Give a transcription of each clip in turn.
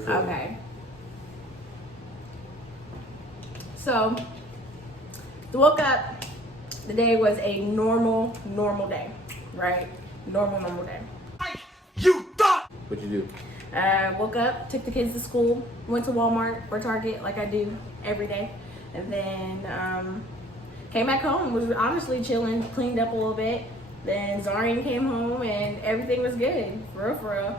for it. Okay. So, woke up. The day was a normal day, right? Normal day. You thought. What you do? Woke up, took the kids to school, went to Walmart or Target like I do every day, and then came back home. Was honestly chilling, cleaned up a little bit. Then Zarian came home and everything was good, for real.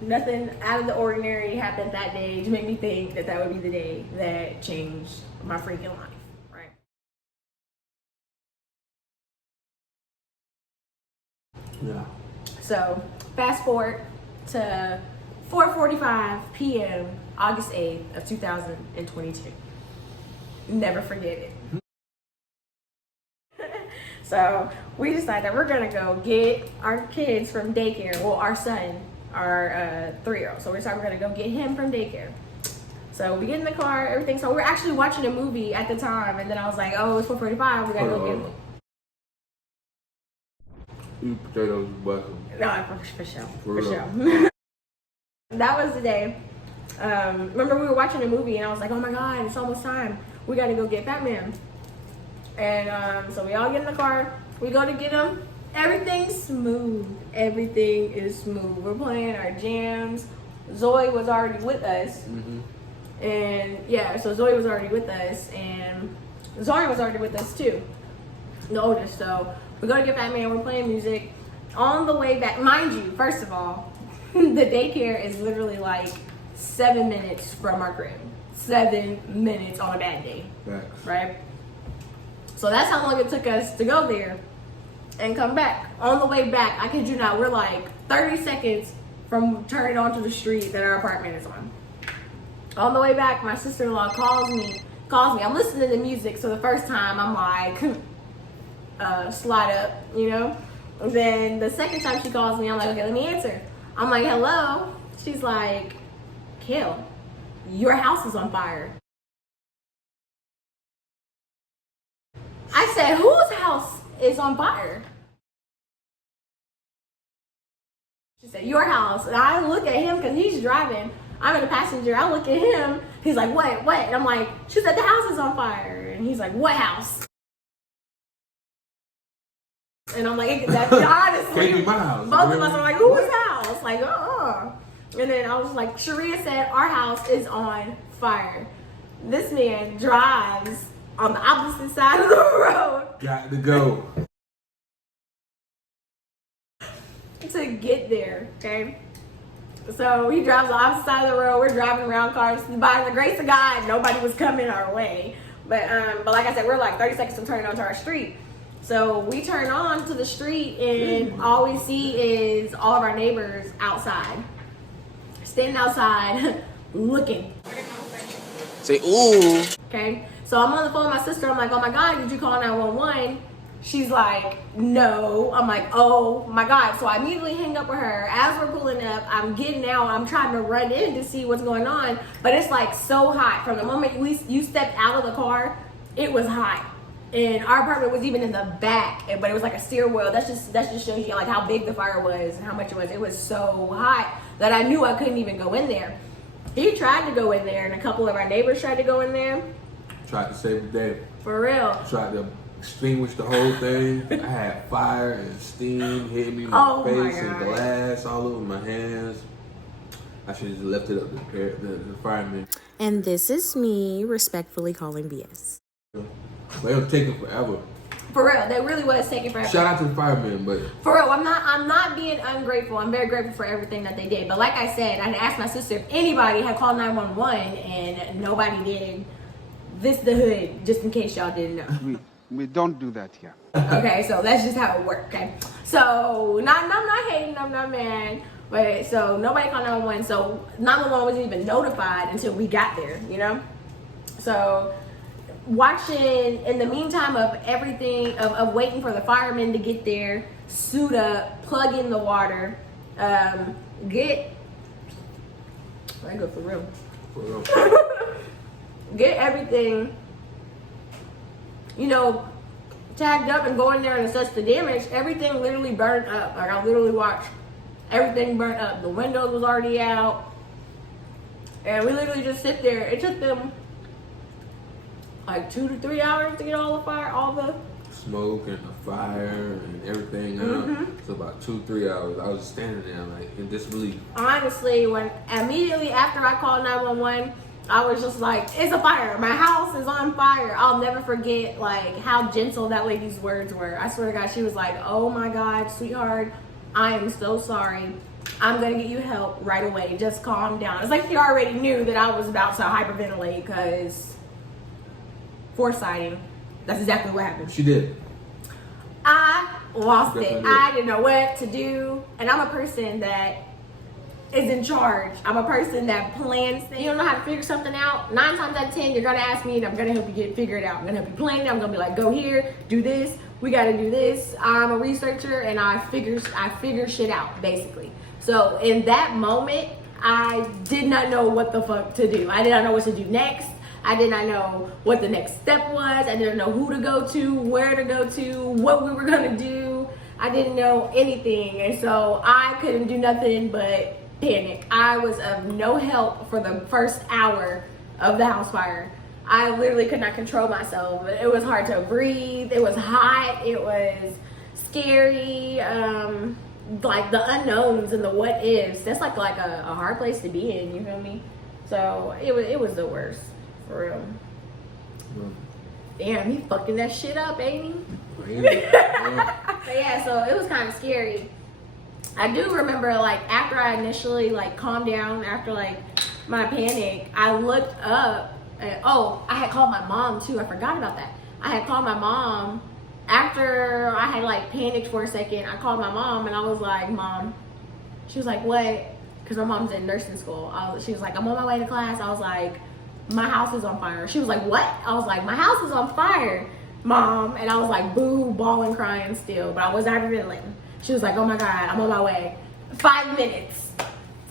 Nothing out of the ordinary happened that day to make me think that would be the day that changed my freaking life, right? Yeah. So fast forward to 4:45 p.m. August 8th of 2022. Never forget it. So we decided that we're gonna go get our kids from daycare. Well, our son, our 3-year-old. So we decided we're gonna go get him from daycare. So we get in the car, everything. So we're actually watching a movie at the time, and then I was like, "Oh, it's 4:45. We gotta go get him." Eat potatoes, busting. No, for sure. That was the day. Remember we were watching a movie, and I was like, "Oh my God, it's almost time. We gotta go get Batman." And so we all get in the car. We go to get him. Everything's smooth. Everything is smooth. We're playing our jams. Zoe was already with us. Mm-hmm. And yeah, so Zoe was already with us. And Zari was already with us too. The oldest. So we go to get Batman. We're playing music. On the way back, mind you, first of all, the daycare is literally like 7 minutes from our crib. 7 minutes on a bad day. Facts. Right? So that's how long it took us to go there and come back. On the way back, I kid you not, we're like 30 seconds from turning onto the street that our apartment is on. On the way back, my sister-in-law calls me. I'm listening to music, so the first time I'm like, slide up, you know? And then the second time she calls me, I'm like, okay, let me answer. I'm like, hello? She's like, Kale, your house is on fire. I said, whose house is on fire? She said, your house. And I look at him because he's driving. I'm in the passenger. I look at him. He's like, what? And I'm like, she said, the house is on fire. And he's like, what house? And I'm like, that's honestly. Can't be my house. Both of us are like, whose house? Like, And then I was like, Sharia said, our house is on fire. This man drives on the opposite side of the road. Got to go. To get there, okay? So he drives on the opposite side of the road. We're driving around cars. By the grace of God, nobody was coming our way. But like I said, we're like 30 seconds from turning onto our street. So we turn on to the street and all we see is all of our neighbors outside. Standing outside, looking. Say, ooh. Okay? So I'm on the phone with my sister. I'm like, oh my God, did you call 911? She's like, no. I'm like, oh my God. So I immediately hang up with her. As we're pulling up, I'm getting out. I'm trying to run in to see what's going on. But it's like so hot. From the moment you stepped out of the car, it was hot. And our apartment was even in the back, but it was like a stairwell. That just shows you like how big the fire was and how much it was. It was so hot that I knew I couldn't even go in there. He tried to go in there, and a couple of our neighbors tried to go in there. Tried to save the day. For real. Tried to extinguish the whole thing. I had fire and steam hitting me in my face and glass all over my hands. I should have just left it up to the firemen. And this is me respectfully calling BS. But it was taking forever. For real, that really was taking forever. Shout out to the firemen, but for real, I'm not being ungrateful. I'm very grateful for everything that they did. But like I said, I asked my sister if anybody had called 911, and nobody did. This the hood, just in case y'all didn't know. We don't do that here. Okay, so that's just how it worked. Okay, so I'm not hating, I'm not mad. But so nobody called 911, so 911 wasn't even notified until we got there. You know, so. Watching in the meantime of everything of waiting for the firemen to get there, suit up, plug in the water, get I go for real. Get everything, you know, tagged up and go in there and assess the damage. Everything literally burned up. Like I literally watched everything burn up. The windows was already out. And we literally just sit there. It took them like 2 to 3 hours to get all the smoke and the fire and everything out. It's about 2-3 hours. I was just standing there like in disbelief. Honestly, when immediately after I called 911, I was just like, it's a fire. My house is on fire. I'll never forget like how gentle that lady's words were. I swear to God, she was like, oh my God, sweetheart, I am so sorry. I'm gonna get you help right away. Just calm down. It's like she already knew that I was about to hyperventilate because foresighting. That's exactly what happened. She did. I lost it. Did. I didn't know what to do. And I'm a person that is in charge. I'm a person that plans things. You don't know how to figure something out. 9 times out of 10, you're gonna ask me and I'm gonna help you figure it out. I'm gonna help you plan it. I'm gonna be like, go here, do this. We gotta do this. I'm a researcher and I figure shit out, basically. So in that moment, I did not know what the fuck to do. I did not know what to do next. I did not know what the next step was. I didn't know who to go to, where to go to, what we were gonna do. I didn't know anything. And so I couldn't do nothing but panic. I was of no help for the first hour of the house fire. I literally could not control myself. It was hard to breathe. It was hot. It was scary. Like the unknowns and the what ifs. That's like a hard place to be in, you feel me? So it was the worst. For real. Damn, he fucking that shit up, ain't he? But yeah, so it was kind of scary. I do remember, like, after I initially, like, calmed down, after, like, my panic, I looked up, and, I had called my mom, too. I forgot about that. I had called my mom. After I had, like, panicked for a second, I called my mom, and I was like, Mom. She was like, what? Because my mom's in nursing school. She was like, I'm on my way to class. I was like, my house is on fire. She was like, what? I was like, my house is on fire, Mom. And I was like, boo, bawling, crying still. But I was hyperventilating. She was like, oh my God, I'm on my way. 5 minutes.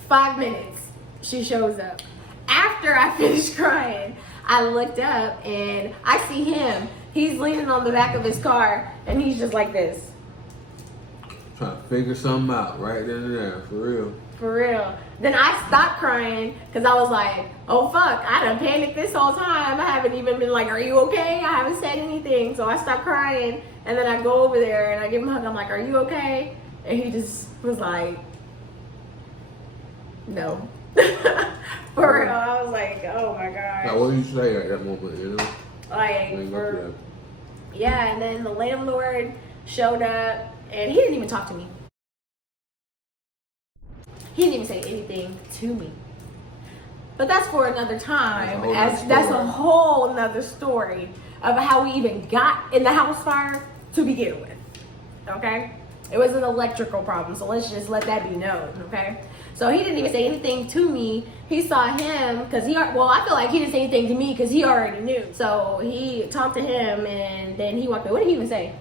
5 minutes. She shows up. After I finished crying, I looked up and I see him. He's leaning on the back of his car and he's just like this. Trying to figure something out right then and there, for real. For real. Then I stopped crying because I was like, oh fuck, I done panicked this whole time. I haven't even been like, are you okay? I haven't said anything. So I stopped crying and then I go over there and I give him a hug. I'm like, are you okay? And he just was like, no. For real. I was like, oh my God. Now, what did you say at that moment, you know? Like, yeah, and then the landlord showed up and he didn't even talk to me. He didn't even say anything to me. But that's for another time. That's a whole nother story of how we even got in the house fire to begin with. Okay? It was an electrical problem, so let's just let that be known, okay? So he didn't even say anything to me. He saw him, because I feel like he didn't say anything to me because he already knew. So he talked to him and then he walked away. What did he even say?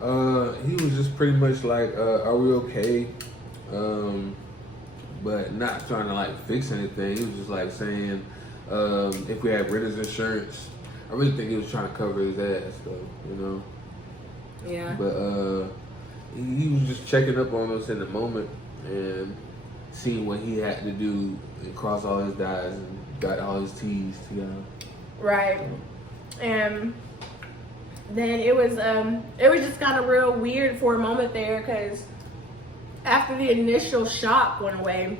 He was just pretty much like, are we okay? But not trying to like fix anything. He was just like saying, if we had renter's insurance. I really think he was trying to cover his ass though, you know? Yeah. But he was just checking up on us in the moment and seeing what he had to do and cross all his I's and got all his T's together. Right. And then it was just kind of real weird for a moment there because after the initial shock went away,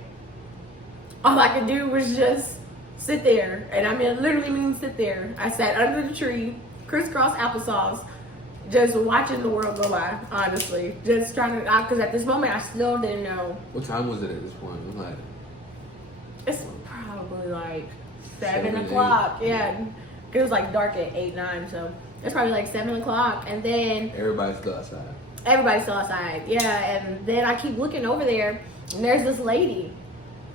all I could do was just sit there. And I mean, literally mean sit there. I sat under the tree, crisscross applesauce, just watching the world go by, honestly. Just trying to, because at this moment, I still didn't know. What time was it at this point? It was like, it's probably like 7 o'clock. 8. Yeah. It was like dark at 8, 9, so it's probably like 7 o'clock. And then everybody's still outside. Everybody's still outside, yeah. And then I keep looking over there, and there's this lady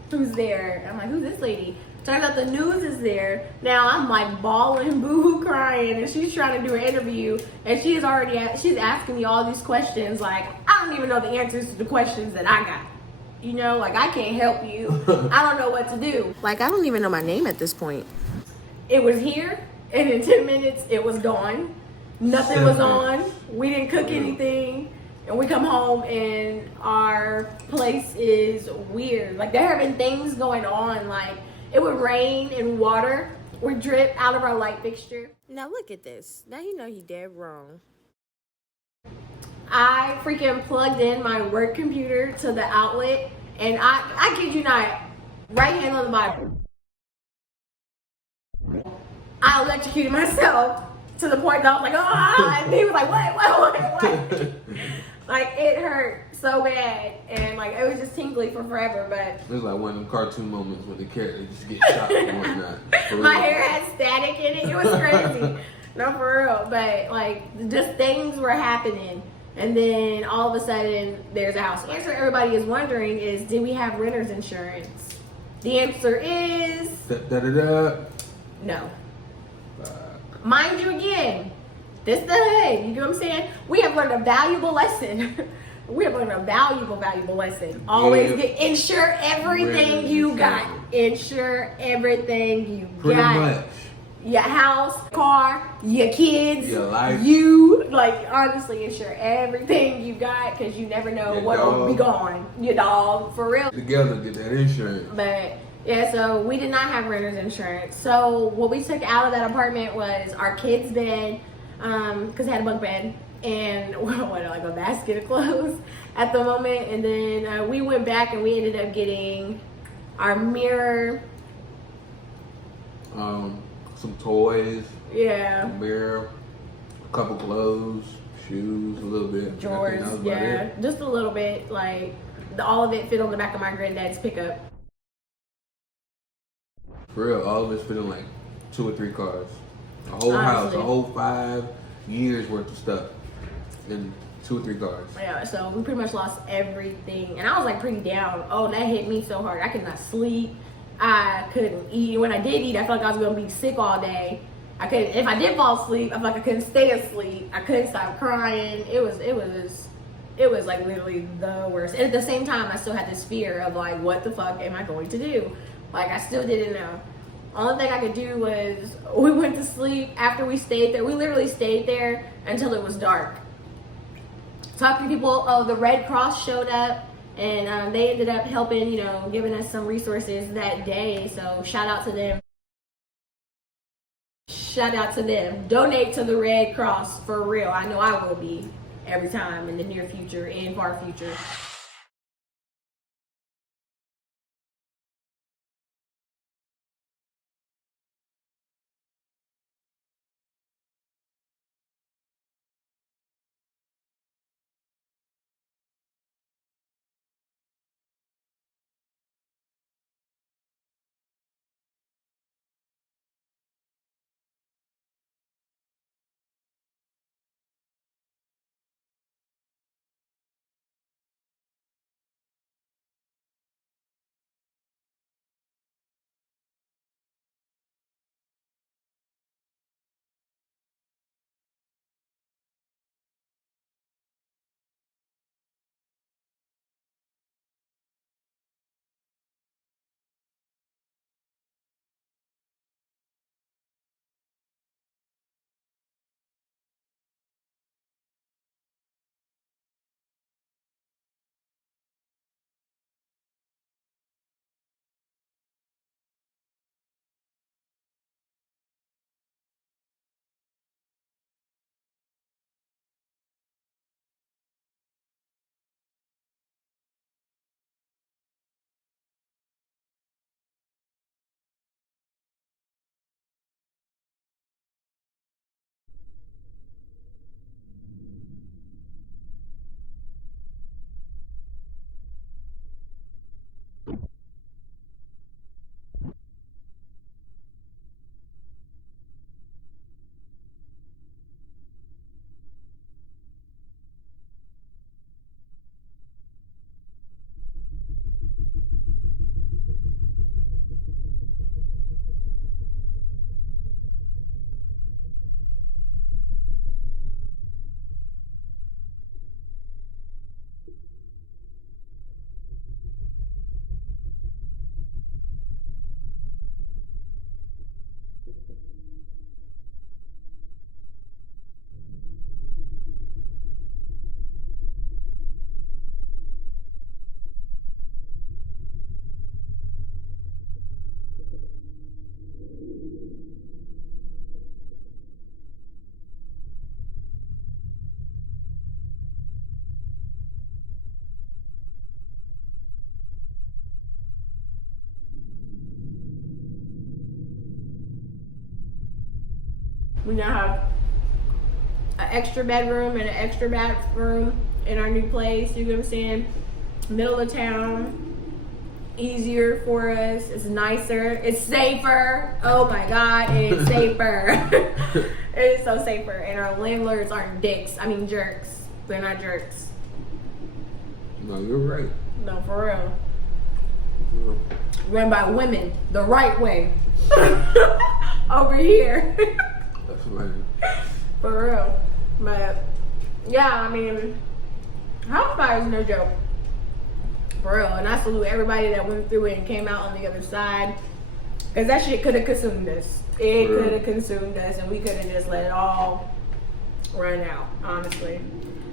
who's there. I'm like, who's this lady? Turns out the news is there. Now I'm like bawling, boo-hoo, crying, and she's trying to do an interview, and she's asking me all these questions. Like, I don't even know the answers to the questions that I got. You know, like I can't help you. I don't know what to do. Like, I don't even know my name at this point. It was here, and in 10 minutes, it was gone. Nothing was on. We didn't cook anything. And we come home and our place is weird. Like there have been things going on. Like it would rain and water would drip out of our light fixture. Now look at this. Now you know he dead wrong. I freaking plugged in my work computer to the outlet, and I kid you not, right hand on the Bible, I electrocuted myself to the point that I was like, ah, and he was like, what? Like, it hurt so bad, and like, it was just tingly for forever, but. It was like one of them cartoon moments when the character just get shot and whatnot. My hair had static in it. It was crazy. No, for real. But like, just things were happening. And then all of a sudden, there's a house. The answer everybody is wondering is, do we have renter's insurance? The answer is no. Mind you, again, this the hood. You know what I'm saying? We have learned a valuable lesson. We have learned a valuable lesson. Always insure everything you got. Insure everything you got. Pretty much. Your house, car, your kids, your life. You, like, honestly, insure everything you got, because you never know what will be gone. Your dog, for real. Together, get that insurance. But yeah, so we did not have renter's insurance. So what we took out of that apartment was our kids' bed, because it had a bunk bed, and like a basket of clothes at the moment. And then we went back and we ended up getting our mirror, some toys, yeah, a mirror, a couple clothes, shoes, a little bit, drawers, yeah, just a little bit. Like, all of it fit on the back of my granddad's pickup. For real, all of it's fit in like 2 or 3 cars. A whole house, a whole 5 years worth of stuff in 2 or 3 cars. Yeah, so we pretty much lost everything, and I was like pretty down. Oh, that hit me so hard. I could not sleep. I couldn't eat. When I did eat, I felt like I was gonna be sick all day. I couldn't. If I did fall asleep, I felt like I couldn't stay asleep. I couldn't stop crying. It was like literally the worst. And at the same time, I still had this fear of like, what the fuck am I going to do? Like, I still didn't know. Only thing I could do was, we went to sleep after we stayed there. We literally stayed there until it was dark. Talking to people, the Red Cross showed up, and they ended up helping, giving us some resources that day. So shout out to them. Shout out to them. Donate to the Red Cross, for real. I know I will be every time in the near future and far future. We now have an extra bedroom and an extra bathroom in our new place. You get what I'm saying? Middle of town. Easier for us. It's nicer. It's safer. Oh my God, it's safer. It is so safer. And our landlords aren't dicks. I mean jerks. They're not jerks. No, you're right. No, for real. Yeah. Run by women the right way. Over here. That's amazing. For real. But yeah, I mean, house fire is no joke. For real. And I salute everybody that went through it and came out on the other side. Because that shit could have consumed us. It could have consumed us, and we could have just let it all run out, honestly.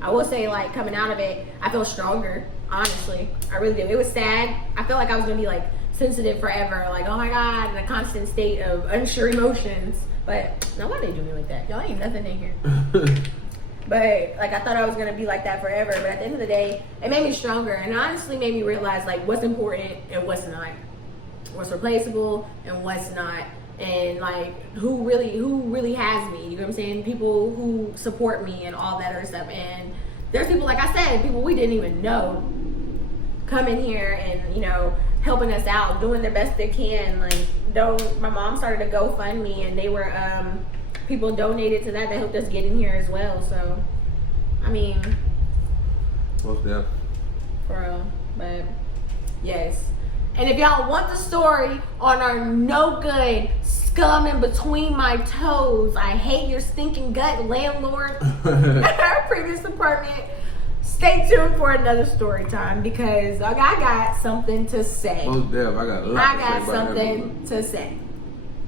I will say, like, coming out of it, I feel stronger, honestly. I really did. It was sad. I felt like I was going to be, like, sensitive forever. Like, oh my God, in a constant state of unsure emotions. But no, why they do me like that? Y'all ain't nothing in here. But, like, I thought I was going to be like that forever. But at the end of the day, it made me stronger. And honestly made me realize, like, what's important and what's not. What's replaceable and what's not. And, like, who really has me. You know what I'm saying? People who support me and all that other stuff. And there's people, like I said, people we didn't even know coming here and, you know, helping us out, doing their best they can. Like, my mom started a GoFundMe, and they were, people donated to that helped us get in here as well. So, I mean, Most definitely. for real. But, yes. And if y'all want the story on our no good scum in between my toes, I hate your stinking gut landlord at our previous apartment, stay tuned for another story time because I got something to say. Most definitely. I got a lot I to say got about something to say.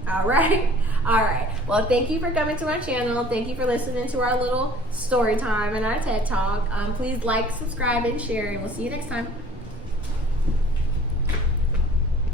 All right? All right. Well, thank you for coming to my channel. Thank you for listening to our little story time and our TED Talk. Please like, subscribe, and share, and we'll see you next time.